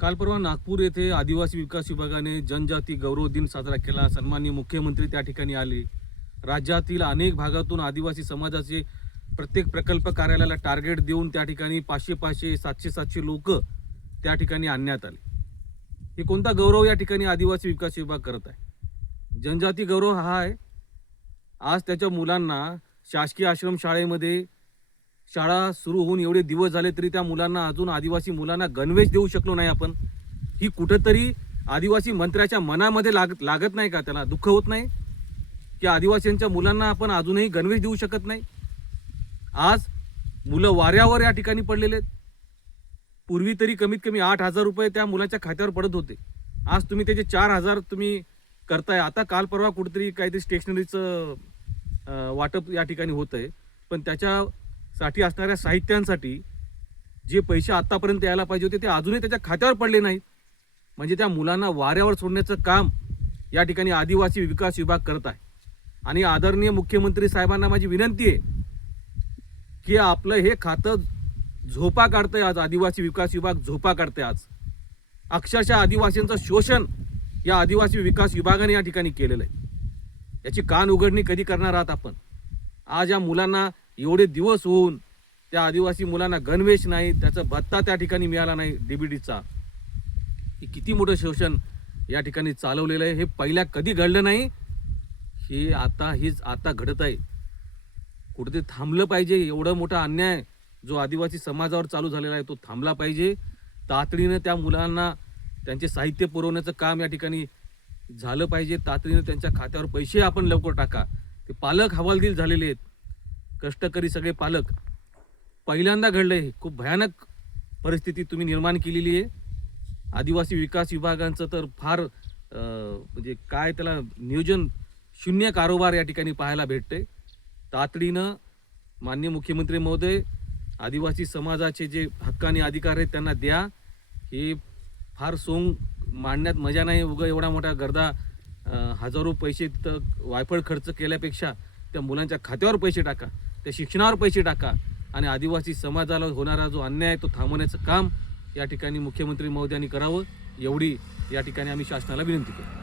काल परवा नागपूर येथे आदिवासी विकास विभागाने जनजाती गौरव दिन साजरा केला। सन्माननीय मुख्यमंत्री त्या ठिकाणी आले। राज्यातील अनेक भागातून आदिवासी समाजाचे प्रत्येक प्रकल्प कार्यालयाला टार्गेट देऊन त्या ठिकाणी 500 700 लोक त्या ठिकाणी आणण्यात आले। हे कोणता गौरव या ठिकाणी आदिवासी विकास विभाग करत आहे? जनजाती गौरव हा आहे। आज त्याच्या मुलांना शासकीय आश्रम शाळेमध्ये शाळा सुरू होऊन एवढे दिवस झाले तरी त्या मुलांना अजून आदिवासी मुलांना गणवेश देऊ शकलो नाही आपण। ही कुठेतरी आदिवासी मंत्र्याच्या मनामध्ये लागत नाही का? त्याला दुःख होत नाही की आदिवासींच्या मुलांना आपण अजूनही गणवेश देऊ शकत नाही? आज मुलं वाऱ्यावर या ठिकाणी पडलेले आहेत। पूर्वी तरी कमीत कमी 8,000 रुपये त्या मुलाच्या खात्यावर पडत होते। आज तुम्ही त्याचे 4,000 तुम्ही करताय। आता काल परवा कुठेतरी काहीतरी स्टेशनरीचं वाटप या ठिकाणी होत आहे, पण त्याच्यासाठी असणाऱ्या साहित्यांसाठी जे पैसे आतापर्यंत यायला पाहिजे होते ते अजूनही त्याच्या खात्यावर पडले नाहीत। म्हणजे त्या मुलांना वाऱ्यावर सोडण्याचं काम या ठिकाणी आदिवासी विकास विभाग करत आहे। आणि आदरणीय मुख्यमंत्री साहेबांना माझी विनंती आहे की आपलं हे खातं झोपा काढतंय। आज आदिवासी विकास विभाग झोपा काढतंय। आज अक्षरशः आदिवासींचं शोषण या आदिवासी विकास विभागाने या ठिकाणी केलेलं आहे। याची कान उघडणी कधी करणार आहात आपण? आज या मुलांना एवढे दिवस होऊन त्या आदिवासी मुलांना गणवेश नाही, त्याचा भत्ता त्या ठिकाणी मिळाला नाही डीबीटीचा। हे किती मोठं शोषण या ठिकाणी चालवलेलं आहे, हे पहिल्या कधी घडलं नाही। हे आता घडत आहे। कुठेतरी थांबलं पाहिजे। एवढा मोठा अन्याय जो आदिवासी समाजावर चालू झालेला आहे तो थांबला पाहिजे। तातडीनं त्या मुलांना त्यांचे साहित्य पुरवण्याचं काम या ठिकाणी झालं पाहिजे। तातडीनं त्यांच्या खात्यावर पैसे आपण लवकर टाका। ते पालक हवालदिल झालेले आहेत, कष्टकरी सगळे पालक। पहिल्यांदा घडलंय, खूप भयानक परिस्थिती तुम्ही निर्माण केलेली आहे। आदिवासी विकास विभागांचं तर फार म्हणजे काय त्याला नियोजन शून्य कारोबार या ठिकाणी पाहायला भेटते। तातडीनं माननीय मुख्यमंत्री महोदय आदिवासी समाजाचे जे हक्क आणि अधिकार आहेत त्यांना द्या। हे फार सोंग मांडण्यात मजा नाही। उगा एवढा मोठा गर्दा हजारो पैसे तर वायफळ खर्च केल्यापेक्षा त्या मुलांच्या खात्यावर पैसे टाका, त्या शिक्षणावर पैसे टाका आणि आदिवासी समाजाला होणारा जो अन्याय आहे तो थांबवण्याचं काम या ठिकाणी मुख्यमंत्री महोदयांनी करावं, एवढी या ठिकाणी आम्ही शासनाला विनंती करतो।